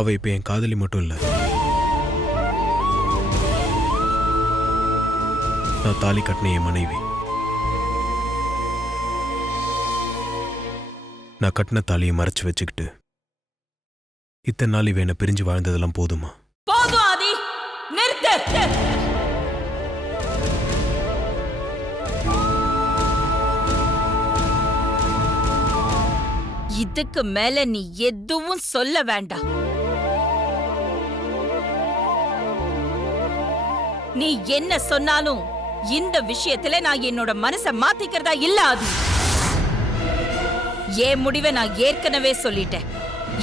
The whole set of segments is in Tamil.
அவ இப்ப என் காதலி மட்டும் இல்ல, நான் தாலி கட்டின என் மனைவி. நான் கட்டின தாலியை மறைச்சு வச்சுக்கிட்டு இத்தனை நாள் இவ என்ன பிரிஞ்சு வாழ்ந்ததெல்லாம் போதுமா? போதும் ஆதி, நிறுத்து. இதுக்கு மேல நீ எதுவும் சொல்ல வேண்டாம். நீ என்ன சொன்னாலும் இந்த விஷயத்துல நான் என்னோட மனசை மாத்திக்கிறதா இல்ல ஆதி. என் முடிவை நான் ஏற்கனவே சொல்லிட்டேன்.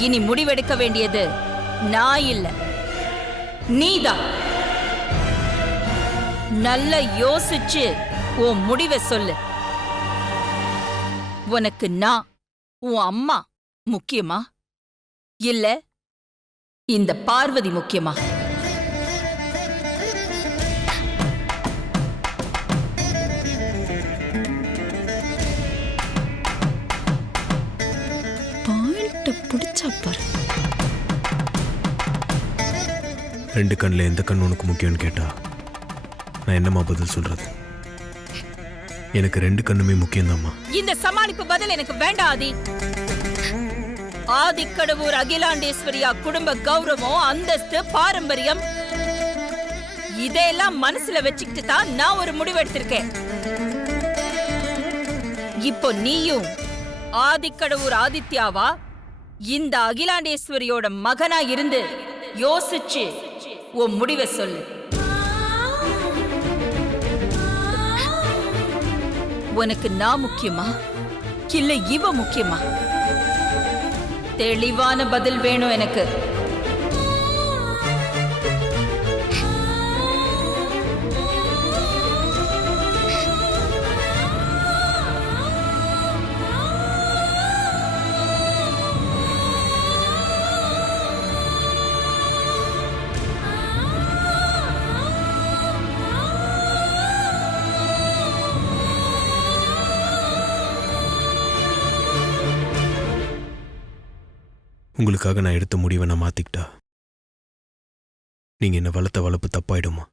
இனி முடிவெடுக்க வேண்டியது நான் இல்ல, நீதான். நல்லா யோசிச்சு உன் முடிவை சொல்லு. உனக்கு நான் உன் அம்மா முக்கியமா இல்ல இந்த பார்வதி முக்கியமா? பிடிச்சா பாரு. ரெண்டு கண்ணில் எந்த கண் உனக்கு முக்கியம்னு கேட்டா நான் என்னம்மா பதில் சொல்றது? எனக்கு ரெண்டு கண்ணுமே முக்கியம்தாம்மா. இந்த சமாளிப்பு பதில் எனக்கு வேண்டாம் ஆதி. ஆதிக்கடவூர் அகிலாண்டேஸ்வரியா குடும்ப கௌரவம், அந்தஸ்து, பாரம்பரியம் இதெல்லாம் மனசுல வச்சுக்கிட்டு தான் நான் ஒரு முடிவு எடுத்திருக்கேன். இப்போ நீயும் ஆதிக்கடவூர் ஆதித்யாவா இந்த அகிலாண்டேஸ்வரியோட மகனா இருந்து யோசிச்சு உன் முடிவை சொல்லு. உனக்கு நான் முக்கியமா இல்ல இவ முக்கியமா? தெளிவான பதில் வேணும் எனக்கு. உங்களுக்காக நான் எடுத்த முடிவை நான் மாத்திக்கிட்டா நீங்க என்ன வளர்த்த வளர்ப்பு தப்பாயிடுமா?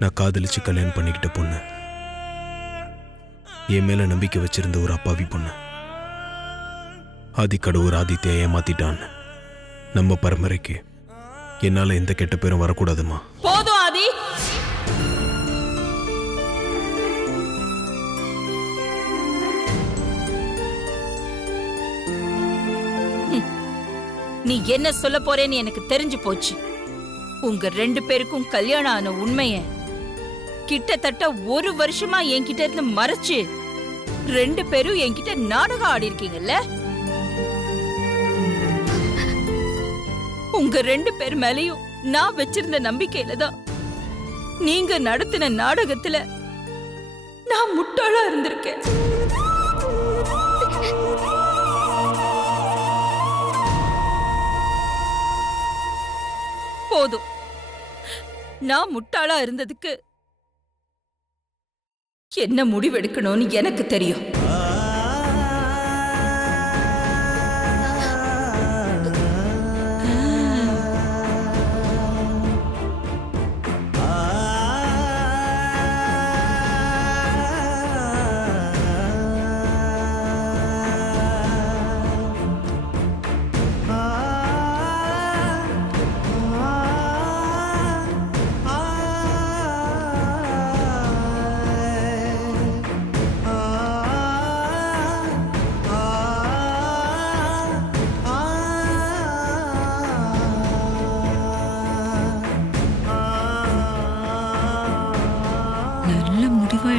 நான் காதலிச்சு கல்யாணம் பண்ணிக்கிட்ட பொண்ணு, என் மேல நம்பிக்கை வச்சிருந்த ஒரு அப்பாவி பொண்ணு ஆதிக்கடவுர் ஆதித்யா ஏமாத்திட்டான். நம்ம பரம்பரைக்கு என்னால எந்த கெட்ட பேரும் வரக்கூடாதுமா. போதும் ஆதி. நீ என்ன சொல்ல போறேன்னு எனக்கு தெரிஞ்சு போச்சு. உங்க ரெண்டு பேருக்கும் கல்யாணம் ஆன உண்மைய கிட்டத்தட்ட ஒரு வருஷமா என்கிட்ட இருந்து மறைச்சு ரெண்டு பேரும் என்கிட்ட நாடகம் ஆடி இருக்கீங்கல்ல. உங்க ரெண்டு பேர் மேலையும் நான் வச்சிருந்த நம்பிக்கையில தான் நீங்க நடத்தின நாடகத்துல நான் முட்டாளா இருந்திருக்கேன். போதும், நான் முட்டாளா இருந்ததுக்கு என்ன முடிவெடுக்கணும்னு எனக்கு தெரியும்.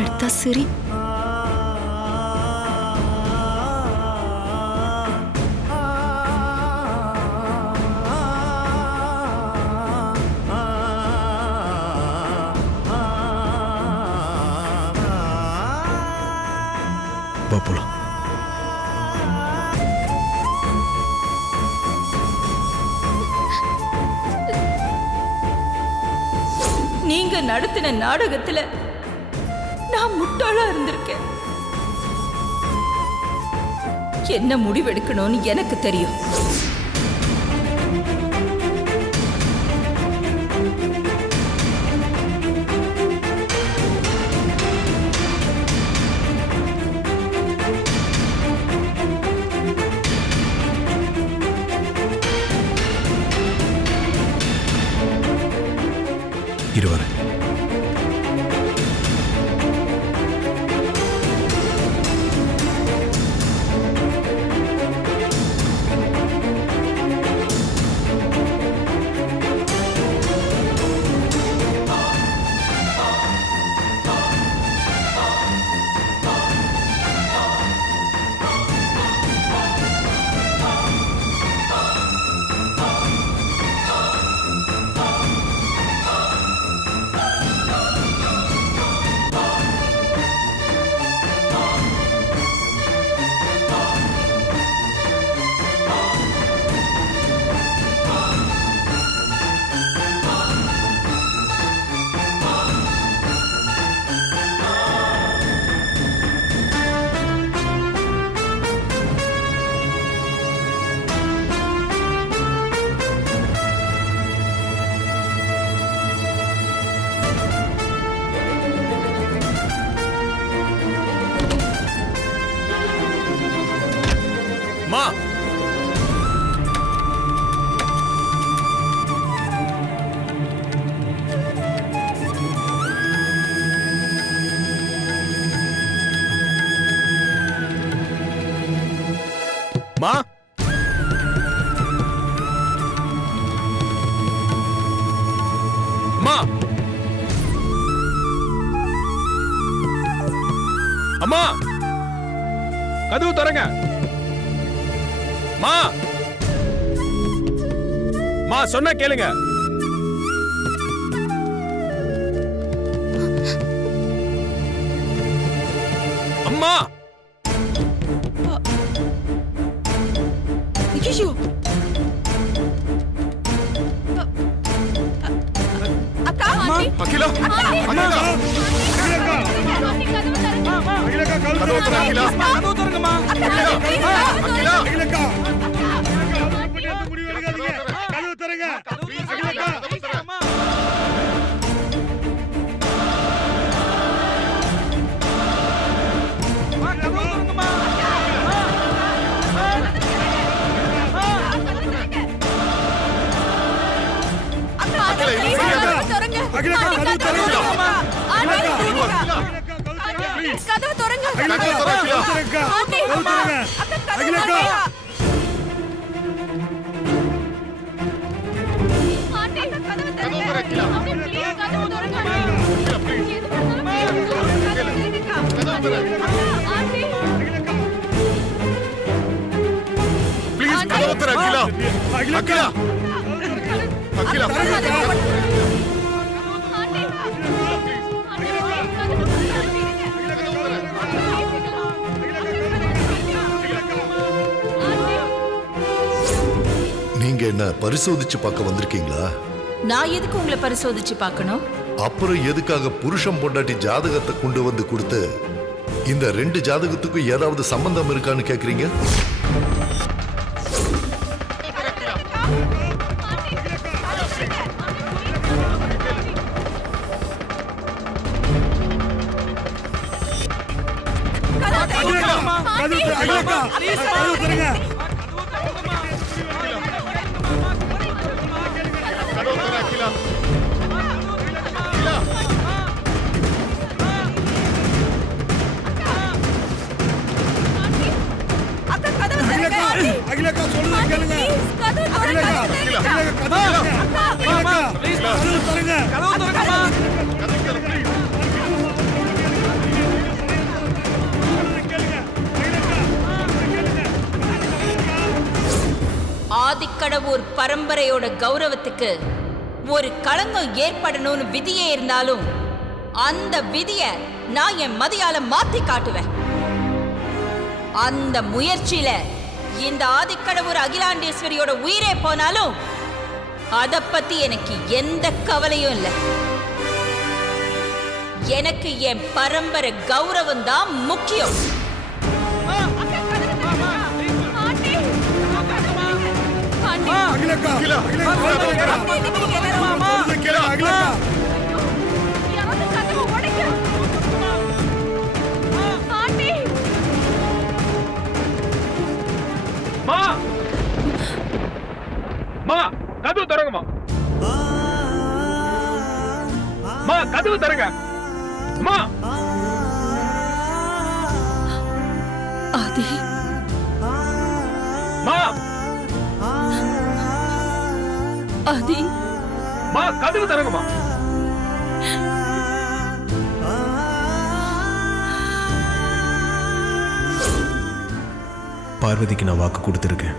எடுத்தா சரி. போலாம். நீங்க நடத்தின நாடகத்துல நான் முட்டாளா இருந்திருக்கேன். என்ன முடிவெடுக்கணும்னு எனக்கு தெரியும். இருவரை மா மா மா அம்மா கதவு திறங்க. மா மா சொன்னா கேளுங்க. அம்மா ஐயோ, அக்கா, அகிலா அகிலா கதவு திறங்க. அகிலா கதவு திறங்கம்மா. அகிலா அகிலக்கா முடிவு எடுக்காதீங்க. கதவு திறங்க. அகிலக்கா கதவு திறங்க. ப்ளீஸ் கதவு திற அகிலா. அகிலா அகிலா நீங்க என்ன பரிசோதிச்சு பார்க்க வந்திருக்கீங்களா? நான் எதுக்கு உங்களை பரிசோதிச்சு பார்க்கணும்? அப்புறம் எதுக்காக புருஷன் பொண்டாட்டி ஜாதகத்தை கொண்டு வந்து கொடுத்து இந்த 2 ஜாதகத்துக்கும் ஏதாவது சம்பந்தம் இருக்கான்னு கேக்குறீங்க? அகிலக்கா சொல்லுங்க கேளுங்க. ஆதிக்கடவுர் பரம்பரையோட கௌரவத்துக்கு ஒரு களங்கம் ஏற்படணும்னு விதியே இருந்தாலும் அந்த விதிய நான் என் மதியால மாத்தி காட்டுவேன். அந்த முயற்சியில இந்த ஆதிக்கடவுர் அகிலாண்டேஸ்வரியோட உயிரே போனாலும் அத பத்தி எனக்கு எந்த கவலையும் இல்லை. எனக்கு என் பரம்பரை கௌரவம் தான் முக்கியம். அகிலக்கா அகிலக்கா கதவு தரங்கம்மா. கதவு தரங்க. ஆதி, ஆதி, கதவு தரங்கம்மா. பார்வதிக்கு நான் வாக்கு கொடுத்துருக்கேன்.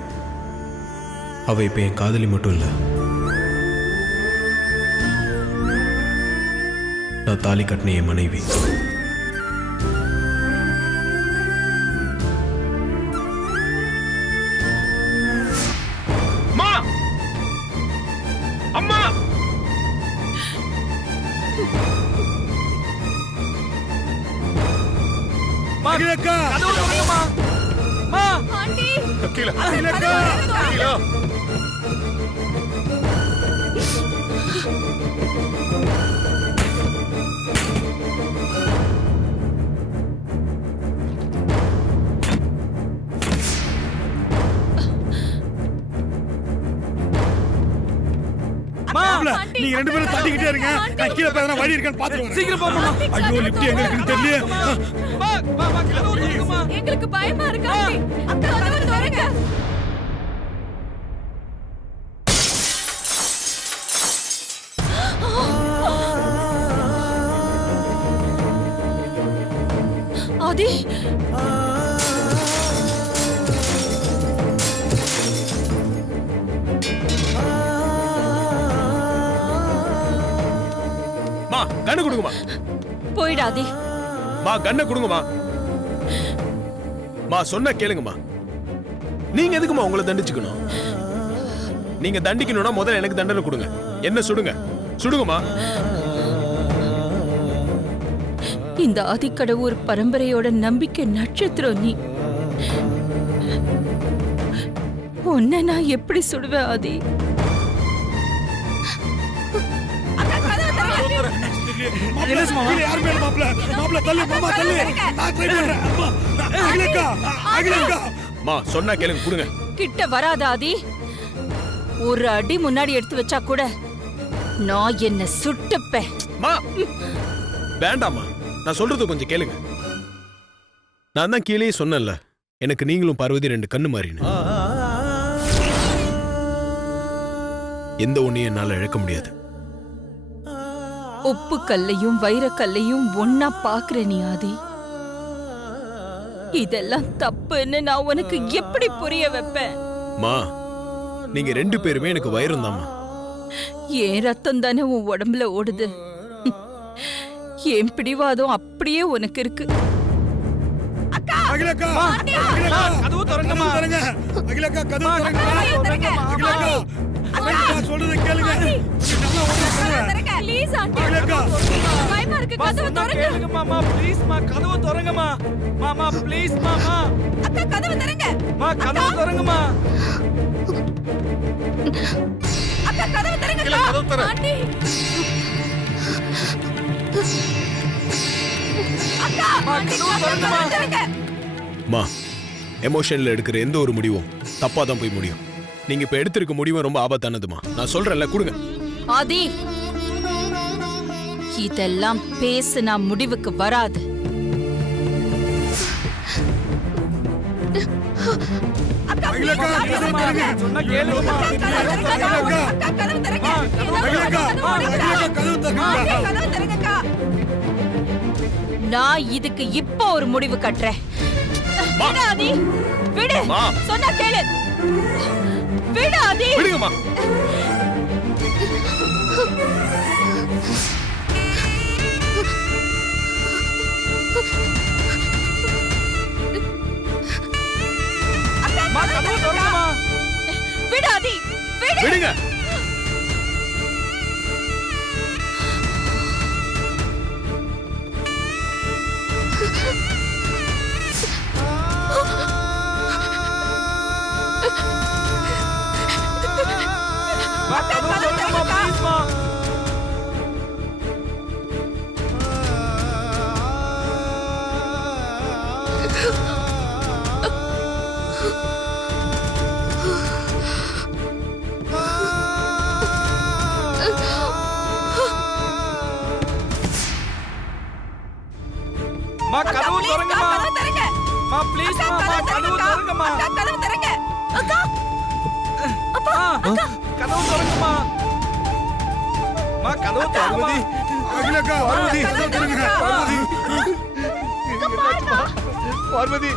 அவ இப்ப என் காதலி மட்டும் இல்ல, நான் தாலி கட்டின என் மனைவி. அம்மா, அகிலக்கா கதவு தரங்கம்மா. கீழே அகிலக்கா கீழே. நீங்க ரெண்டு பேரும் தட்டிக்கிட்டே இருங்க. நான் கீழே போய் வழி இருக்கான்னு பாத்துட்டு சீக்கிரம் போமா. ஐயோ லிப்ட் எங்க இருக்குன்னு தெரியல. எங்களுக்கு பயமா இருக்கு ஆதி. அக்கா கதவை திறங்க. ஆதி, கண்ணு கொடுங்கம்மா. போயிடாதி. கண்ணை கொடுங்கம்மா. சொன்ன கேளுங்கம்மா. நீங்க எதுக்குமா உங்களை தண்டிச்சுக்கணும்? நீங்க தண்டிக்கணும்னா முதல்ல எனக்கு தண்டனை கொடுங்க. என்ன சுடுங்க, சுடுங்கம்மா. இந்த ஆதிக்கடவுர் பரம்பரையோட நம்பிக்கை நட்சத்திரம் நீ. உன்னை நான் எப்படி சுடுவேன் ஆதி? யாருமே மாப்பிள்ள மாப்பிள்ள தள்ளு மாமா தள்ளு. நான் ட்ரை பண்றேன். அகிலக்கா அகிலக்கா சொன்னா கேளுங்க, கொடுங்க. கிட்ட வராத ஆதி. ஒரு அடி முன்னாடி எடுத்து வச்சா கூட நான் என்ன சுட்டுப்பேன். வேண்டாமா, நான் சொல்றது கொஞ்சம் கேளுங்க. நான் தான் கீழே சொன்னேன்ல, எனக்கு நீங்களும் பார்வதி ரெண்டு கண்ணு மாறினு. எந்த ஒண்ணையும் என்னால இழக்க முடியாது. உப்பு கல்லையும் வைரக்கல்லையும் ஒன்னா பாக்குற நீ ஆதி. இதெல்லாம் தப்புன்னு நான் உனக்கு எப்படி புரிய வைப்பேன்? நீங்க ரெண்டு பேருமே எனக்கு வைரம் தாமா. ஏன் ரத்தம் தானே உன் உடம்புல ஓடுது. என் பிடிவாதம் அப்படியே உனக்கு இருக்கு. அகிலக்கா அகிலக்கா கதவு திறங்கம்மா. அகிலக்கா கதவு திறங்க. அகிலக்கா அகிலக்கா சொல்றத கேளுங்க. நல்லா ஓடுங்க. Please aunty. அகிலக்கா பயமா இருக்கு. கதவு திறங்க. கேளுங்க மாமா, ப்ளீஸ் மா, கதவு திறங்கம்மா. மாமா ப்ளீஸ் மாமா. அக்கா கதவு திறங்க. கதவு திறங்கம்மா. அக்கா கதவு திறங்க. கதவு திற. ஆண்டி. அக்கா கதவு திறங்க. எமோஷன்ல எடுக்கிற எந்த ஒரு முடிவும் தப்பா தான் போய் முடியும். நீங்க இப்ப எடுத்திருக்க முடிவும் ரொம்ப ஆபத்தானதுமா. நான் சொல்றேன்ல, கொடுங்க. ஆதி, இதெல்லாம் பேசுனா முடிவுக்கு வராது. அகிலக்கா கதவு திறங்க. சொன்னா கேளுங்கம்மா. அகிலக்கா கதவு திறங்க. அகிலக்கா கதவு திறங்க. நான் இதுக்கு இப்போ ஒரு முடிவு கட்டுறேன். விடு ஆதி, விடு. சொன்னா கேளு. விடு ஆதி. விடுங்கம்மா. கதவு திறங்கம்மா. விடு ஆதி, விடு. விடுங்க. கதவு திறங்கம்மா ப்ளீஸ்மா. மா கதவு திறங்கம்மா. மா ப்ளீஸ்மா கதவு திறங்கம்மா. கதவு திறங்க. கதவு திறங்கம்மா. மா கதவு திறங்கம்மா. அகிலக்கா பார்வதி கதவு திறங்க. பார்வதி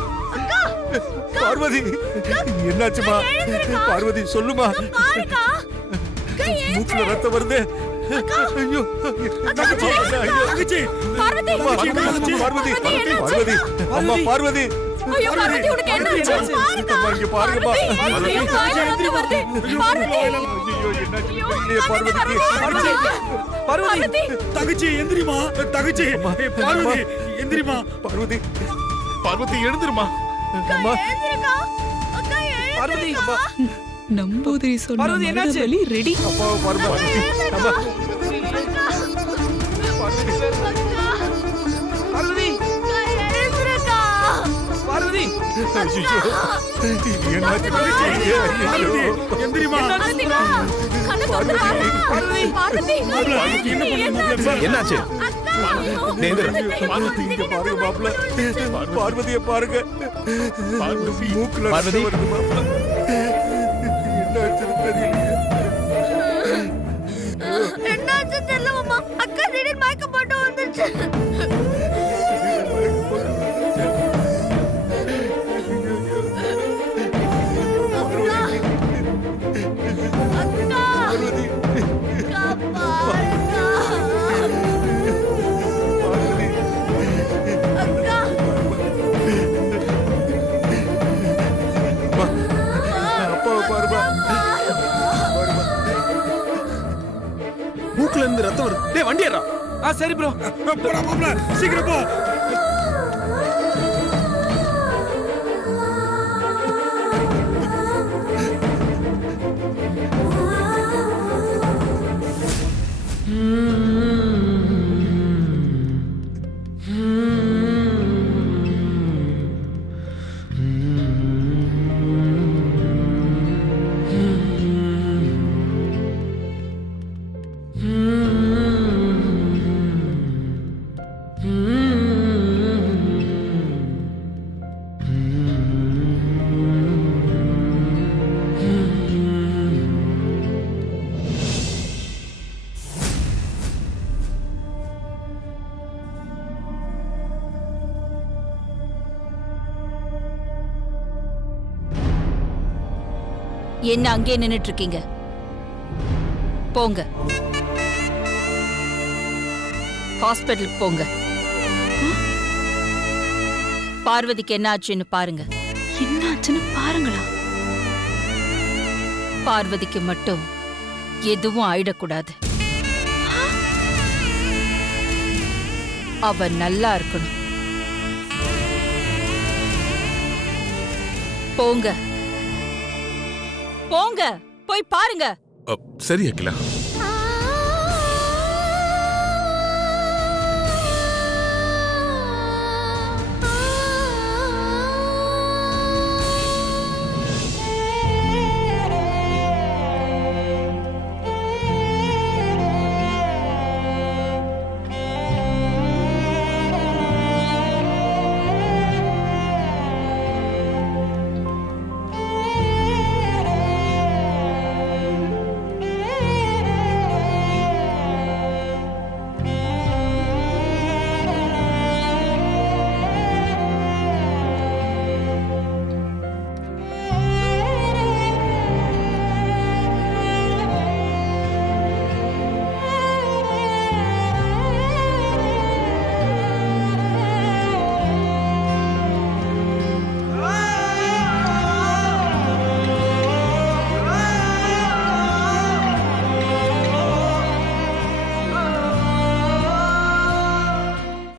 பார்வதி என்னாச்சுமா? பார்வதி சொல்லுமா. மூக்குல ரத்தம் வருது. ஐயோ தங்கச்சி தங்கச்சி பார்வதி பார்வதி பார்வதி அம்மா பார்வதி ஐயோ பார்வதி உனக்கு என்ன ஆச்சு? அம்மா இங்க பாருங்கம்மா. ஐயோ பார்வதி பார்வதி ஐயோ என்னாச்சு பார்வதி. பார்வதி தங்கச்சி எந்திரிமா. தங்கச்சி பார்வதி எந்திரிமா. பார்வதி பார்வதி எழுந்திருமா. அம்மா பார்வதி நம்பூதிரி சொன்ன பார்வதி, என்னாச்சு? மருதவலி ரெடி. அப்பா பார்வதி அம்மா பார்வதி பார்வதி ஐயோ என்னாச்சு தங்கச்சி. பார்வதி எந்திரிமா. பார்வதி என்னாச்சு? பார்வதி இங்க பாருங்க மாப்ள. பார்வதியை பாருங்க. மூக்குல பார்வதி. ரத்தம் வருது மாப்ள. என்னாச்சுன்னு தெரியலையே. என்னாச்சு தெரியல மாமா. அக்கா திடீர்னு மயக்கம் போட்டு வந்துச்சு. அக்கா அக்கா பாருக்கா. அக்கா அப்பாவை பாருமா. மூக்குல இருந்து ரத்தம் வருது. டேய் வண்டி ஏறா. சரி ப்ரோ. போடா மாப்ள சீக்கிரம் போ. என்ன அங்கே நின்னுட்டு இருக்கீங்க? போங்க, ஹாஸ்பிட்டலுக்கு போங்க. பார்வதிக்கு என்ன ஆச்சுன்னு பாருங்க. என்னாச்சுன்னு பாருங்களா. பார்வதிக்கு மட்டும் எதுவும் ஆயிடக்கூடாது. அவ நல்லா இருக்கணும். போங்க போங்க, போய் பாருங்க. சரி அகிலா.